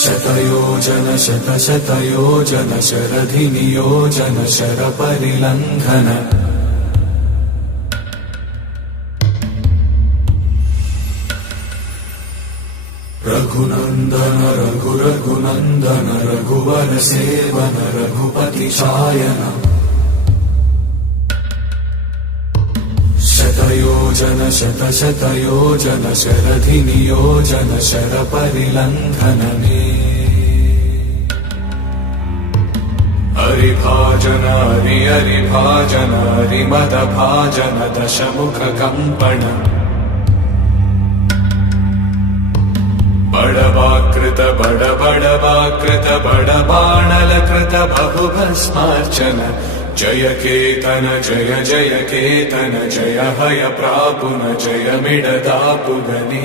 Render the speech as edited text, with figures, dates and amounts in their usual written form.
शतयोजन शतशतयोजन शरधिनियोजन शरपरिलङ्घन रघुनन्दन रघुरघुनन्दन रघुवर सेवन रघुपति चायन शतयोजन शतशतयोजन शरधिनियोजन शरपरिलङ्घन हरिभाजन हरिभाजन हरिमदभाजन दशमुखकम्पण बड़वाकृत बड़वाकृत बड़बाणलकृत बहुभस्मार्चन जय केतन जय केतन जय हय प्रापुन जय मिडदापुगनी।